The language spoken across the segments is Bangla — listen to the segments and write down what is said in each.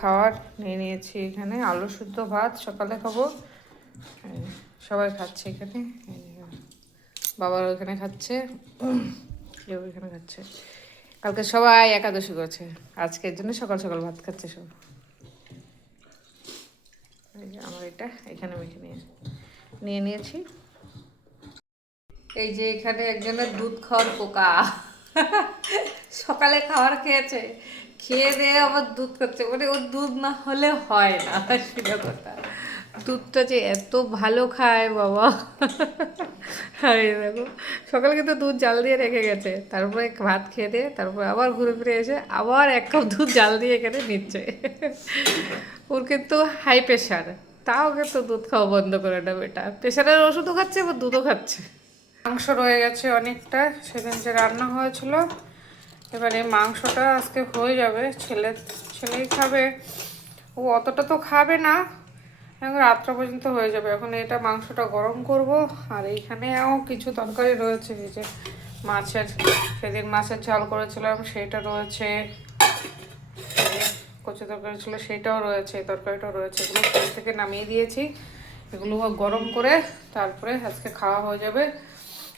খাওয়ার নিয়ে নিয়েছি এখানে আলু শুদ্ধ ভাত সকালে খাবো। সবাই খাচ্ছে এখানে, বাবার ওখানে খাচ্ছে, কেউ এখানে খাচ্ছে। কালকে সবাই একাদশী করছে, আজকের জন্য সকাল সকাল ভাত খাচ্ছে সব। আমার এটা এখানে মেখে নিয়ে নিয়েছি। এই যে এখানে একজনের দুধ খাওয়ার পোকা সকালে খাবার খেয়েছে, খেয়ে দিয়ে আবার দুধ খাচ্ছে, মানে ওর দুধ না হলে হয় না। সেটা কথা, দুধটা যে এত ভালো খায় বাবা। আরে দেখো, সকালে কিন্তু দুধ জাল দিয়ে রেখে গেছে, তারপরে ভাত খেয়ে দিয়ে তারপর আবার ঘুরে ফিরে এসে আবার এক কাপ দুধ জাল দিয়ে এখানে নিচ্ছে। ওর কিন্তু হাই প্রেশার, তাও কিন্তু দুধ খাওয়া বন্ধ করে না বেটা, প্রেশারের ওষুধও খাচ্ছে আবার দুধও খাচ্ছে। মাংস রয়ে গেছে অনেকটা, সেদিন যে রান্না হয়েছিল, এবার এই মাংসটা আজকে হয়ে যাবে। ছেলেই খাবে, ও অতটা তো খাবে না, এখন রাত্র পর্যন্ত হয়ে যাবে। এখন এটা মাংসটা গরম করব। আর এইখানেও কিছু তরকারি রয়েছে, এই যে সেদিন মাছের ঝাল করেছিলাম সেটা রয়েছে, কচু তরকারি ছিল সেটাও রয়েছে, তরকারিটাও রয়েছে। এগুলো ফ্রিজ থেকে নামিয়ে দিয়েছি, এগুলো গরম করে তারপরে আজকে খাওয়া হয়ে যাবে।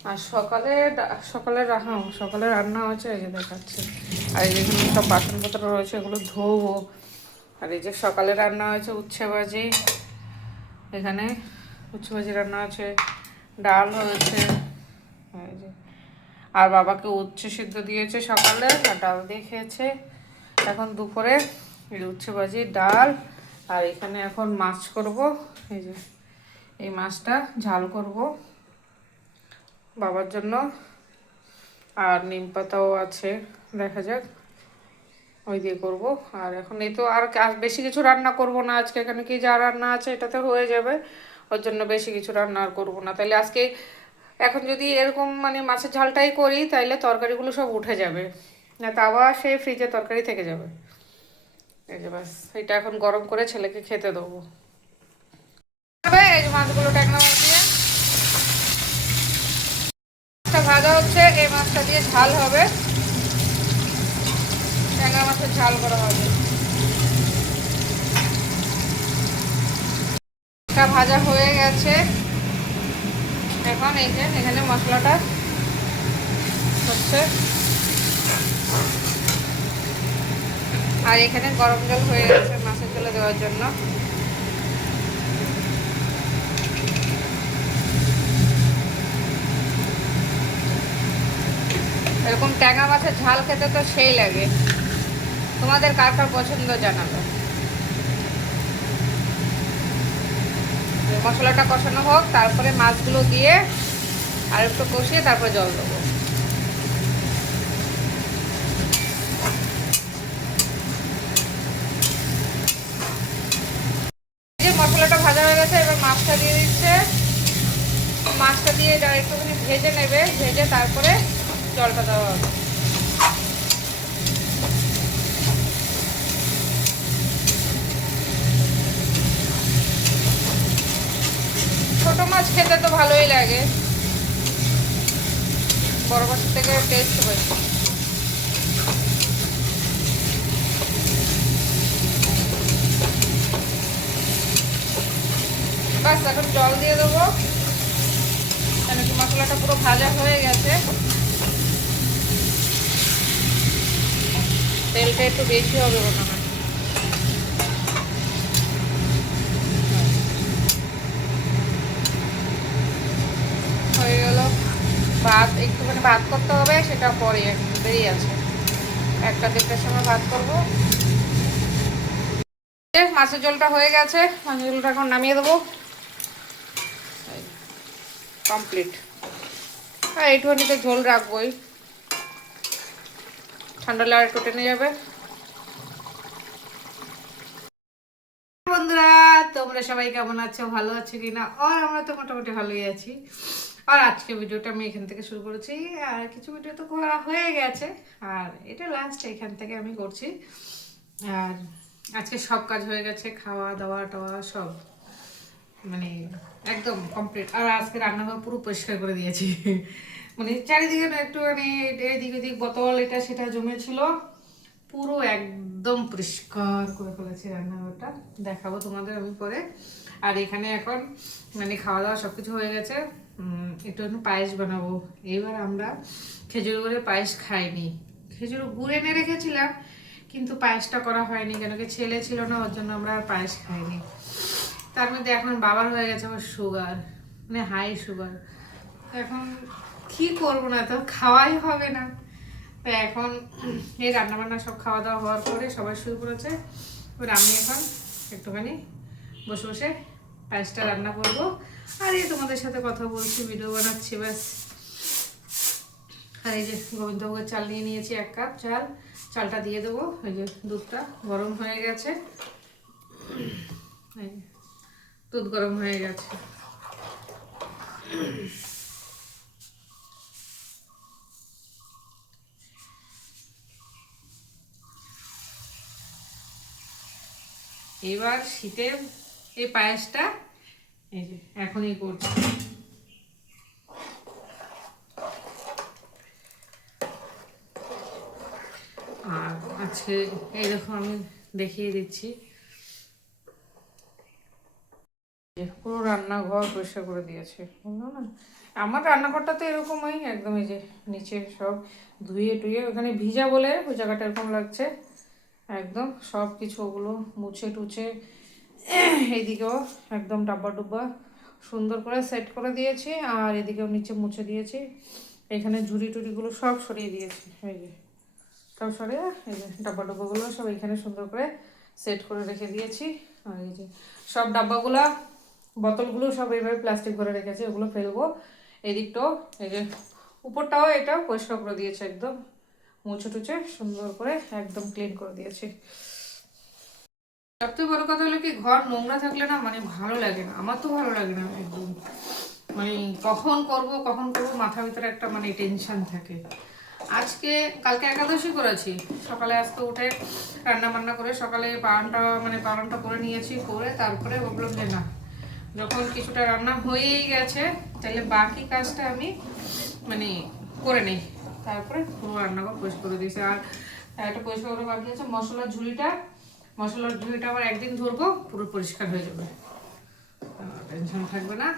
আর সকালে রান্না হয়েছে, এই যে দেখাচ্ছি। আর এই যেগুলো সব বাসনপত্র রয়েছে এগুলো ধোবো। আর এই যে সকালে রান্না হয়েছে উচ্ছে ভাজি, এখানে উচ্ছে ভাজি রান্না আছে, ডাল হয়েছে, এই যে। আর বাবাকে উচ্ছে সিদ্ধ দিয়েছে সকালে, আর ডাল দিয়ে খেয়েছে। এখন দুপুরে এই উচ্ছে ভাজি, ডাল, আর এখানে এখন মাছ করব। এই যে এই মাছটা ঝাল করব বাবার জন্য। আর নিম পাতাও আছে, দেখা যাক ওই দিয়ে করবো। আর এখন এই তো আর বেশি কিছু রান্না করব না আজকে, এখানে কি যা রান্না আছে এটাতে হয়ে যাবে, ওর জন্য বেশি কিছু রান্না আর করবো না। তাইলে আজকে এখন যদি এরকম মানে মাছের ঝালটাই করি তাইলে তরকারিগুলো সব উঠে যাবে, না তো আবার সেই ফ্রিজে তরকারি থেকে যাবে। এই যে বাস, এটা এখন গরম করে ছেলেকে খেতে দেবো। এই যে মাছগুলো ট্যাংরা মাছ দিয়ে ভাজা হচ্ছে, এই মাছটা দিয়ে ঝাল হবে, ট্যাংরা মাছের ঝাল করা হবে। এটা ভাজা হয়ে গেছে, এখন এই যে এখানে মশলাটা হচ্ছে, আর এখানে গরম জল হয়ে গেছে মাছের ঝোলে দেওয়ার জন্য। এরকম ট্যাংরা মাছের ঝাল খেতে তো সেই লাগে, তোমাদের কার কার পছন্দ জানাবে। মশলাটা কষানো হোক, তারপরে মাছগুলো দিয়ে আর একটু কষিয়ে তারপরে জল দেবো। যে মশলাটা ভাজা হয়ে গেছে, এবার মাছটা দিয়ে দিচ্ছে। মাছটা দিয়ে একটুখানি ভেজে নেবে, ভেজে তারপরে জলটা দেওয়া হবে। ছোট মাছ খেতে তো ভালোই লাগে, বড় মাছের থেকে টেস্ট বেশি। বাস এখন জল দিয়ে দেবো, কেন কি মশলাটা পুরো ভাজা হয়ে গেছে, তেলটা একটু বেশি হবে মনে হয়। হয়ে গেল ভাত, একটুখানি ভাত করতে হবে, সেটা পরে দেরি আছে, 1টা-2টার সময় ভাত করবো। মাছের ঝোলটা হয়ে গেছে, মাছের ঝোলটা এখন নামিয়ে দেবো, কমপ্লিট। আর এইটুখানিতে ঝোল রাখবোই, ঠান্ডা হলে আর একটু টেনে যাবে। বন্ধুরা, তোমরা সবাই কেমন আছো, ভালো আছো কিনা? আর আমরা তো মোটামুটি ভালোই আছি। আর আজকে ভিডিওটা আমি এখান থেকে শুরু করেছি, আর কিছু ভিডিও তো করা হয়ে গেছে, আর এটা লাস্ট এখান থেকে আমি করছি। আর আজকে সব কাজ হয়ে গেছে, খাওয়া দাওয়া টাওয়া সব মানে একদম কমপ্লিট। আর আজকে রান্নাঘর পুরো পরিষ্কার করে দিয়েছি, মানে চারিদিকে একটু মানে এদিক ওদিক বোতল এটা সেটা জমেছিল, পুরো একদম পরিষ্কার করে ফেলেছি রান্নাঘরটা, দেখাবো তোমাদের আমি পরে। আর এখানে এখন মানে খাওয়া দাওয়া সব কিছু হয়ে গেছে, একটু পায়েস বানাবো। এইবার আমরা খেজুর গুড়ের পায়েস খাইনি, খেজুর গুড় এনে রেখেছিলাম কিন্তু পায়েসটা করা হয়নি, কেন কি ছেলে ছিল না, ওর জন্য আমরা আর পায়েস খাইনি। তার মধ্যে এখন বাবার হয়ে গেছে আমার সুগার, মানে হাই সুগার। এখন কি করবো, না তো খাওয়াই হবে না। তো এখন এই রান্নাবান্না সব খাওয়া দাওয়া হওয়ার পরে সবাই শুরু করেছে, এবার আমি এখন একটুখানি বসে বসে পায়েসটা রান্না করবো আর এই তোমাদের সাথে কথা বলছি, ভিডিও বানাচ্ছি ব্যাস। আর এই যে গোবিন্দভোগের চাল নিয়ে নিয়েছি 1 কাপ চাল, চালটা দিয়ে দেবো। এই যে দুধটা গরম হয়ে গেছে, দুধ গরম হয়ে গেছে। এবার শীতের এই পায়েসটা এই যে এখনই করছি। আর আজকে এই দেখো আমি দেখিয়ে দিচ্ছি, পুরো রান্নাঘর পরিষ্কার করে দিয়েছে, বুঝলো না? আমার রান্নাঘরটা তো এরকমই একদম, এই যে নিচে সব ধুয়ে টুয়ে, ওখানে ভিজা বলে ওই জায়গাটা এরকম লাগছে, একদম সব কিছু ওগুলো মুছে টুছে এইদিকেও একদম ডাব্বা ডুব্বা সুন্দর করে সেট করে দিয়েছি, আর এদিকেও নিচে মুছে দিয়েছি। এখানে ঝুড়ি টুড়িগুলো সব সরিয়ে দিয়েছি, এই যে সব সরিয়ে এই যে ডাব্বা ডুব্বাগুলো সব এখানে সুন্দর করে সেট করে রেখে দিয়েছি। আর এই যে সব ডাব্বাগুলা বোতলগুলো সব এইভাবে প্লাস্টিক ভরে রেখেছি, ওগুলো ফেলবো। এদিকটাও এই যে উপরটাও এটা পরিষ্কার করে দিয়েছে, একদম মুছে টুছে সুন্দর করে একদম ক্লিন করে দিয়েছি। সবথেকে বড় কথা হলো কি, ঘর নোংরা থাকলে না মানে ভালো লাগে না, আমার তো ভালো লাগে না একদম, মানে কখন করব মাথার ভিতরে একটা মানে টেনশন থাকে। আজকে কালকে একাদশী করেছি, সকালে আজকে উঠে রান্না বান্না করে সকালে পালনটা করে নিয়েছি, করে তারপরে ভাবলাম যে না, যখন কিছুটা রান্না হয়েই গেছে তাহলে বাকি কাজটা আমি মানে করে নেই। তারপরে পুরো রান্নাঘর পরিষ্কার করে দিয়েছি। আর একটা পরিষ্কার করে বাকি আছে মশলার ঝুড়িটা আবার একদিন ধরবো, পুরো পরিষ্কার হয়ে যাবে, টেনশন থাকবে না।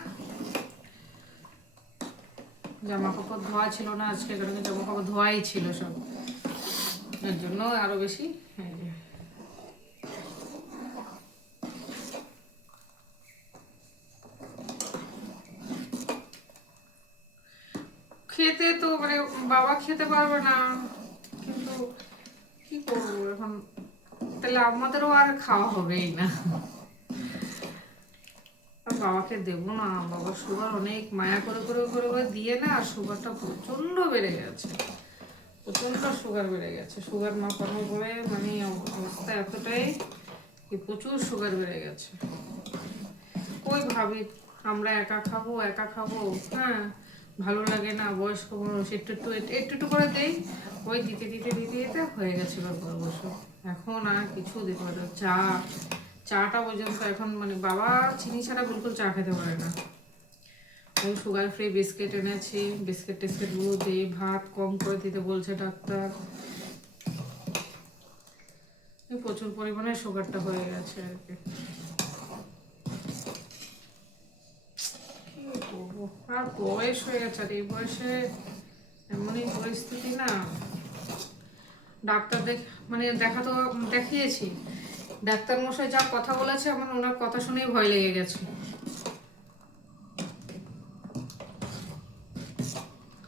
জামা কাপড় ধোয়া ছিল না আজকে, কারণ জামা কাপড় ধোয়াই ছিল সব, এর জন্য আরো বেশি। খেতে তো মানে বাবা খেতে পারবে না, কিন্তু কি করবো এখন, তাহলে আমাদেরও আর খাওয়া হবেই না, বাবাকে দেবো না। বাবার সুগার অনেক মায়া করে করে করে করে দিয়ে না, সুগারটা প্রচন্ড বেড়ে গেছে, প্রচন্ড সুগার বেড়ে গেছে। সুগার মাপানোর পরে মানে অবস্থা এতটাই কি প্রচুর সুগার বেড়ে গেছে। ওই ভাবি আমরা একা খাবো, হ্যাঁ ভালো লাগে না, বয়স্ক মানুষ একটু একটু করে দেই, ওই দিতে দিতে দিতে দিতে হয়ে গেছে ব্যাপার অবশ্য। এখন আর কিছু দিতে পারে, চাটা পর্যন্ত এখন মানে বাবা চিনি ছাড়া বিলকুল চা খেতে পারে না। ওই সুগার ফ্রি বিস্কিট এনেছি, বিস্কিট টিস্কিটগুলো দিয়ে ভাত কম করে দিতে বলছে ডাক্তার। প্রচুর পরিমাণে সুগারটা হয়ে গেছে আর কি। আর বয়স হয়ে গেছে, আর এই বয়সে এমনই পরিস্থিতি না। ডাক্তার মানে দেখিয়েছি, ডাক্তার মশাই যা কথা বলেছে আমার ওনার কথা শুনেই ভয় লেগে গেছে।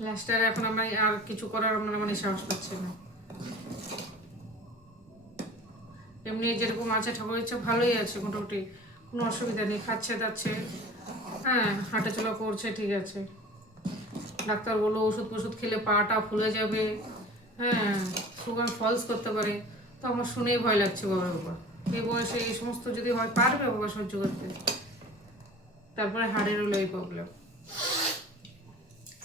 লাস্টার এখন আমরা আর কিছু করার মানে সাহস পাচ্ছি না। এমনি যেরকম আছে ঠাকুর ইচ্ছা ভালোই আছে, মোটামুটি কোনো অসুবিধা নেই, খাচ্ছে দাচ্ছে, হ্যাঁ হাঁটাচলা করছে, ঠিক আছে। ডাক্তার বললো ওষুধ খেলে পাটা ফুলে যাবে, হ্যাঁ সুগার ফলস করতে পারে। তো আমার শুনেই ভয় লাগছে, বাবা এই বয়সে এই সমস্ত যদি হয় পারবে বাবা সহ্য করতে? তারপরে হাড়ের হলো এই প্রবলেম।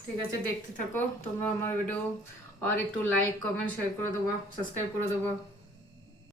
ঠিক আছে, দেখতে থাকো তোমরা আমার ভিডিও, আর একটু লাইক কমেন্ট শেয়ার করে দেবো, সাবস্ক্রাইব করে দেবো।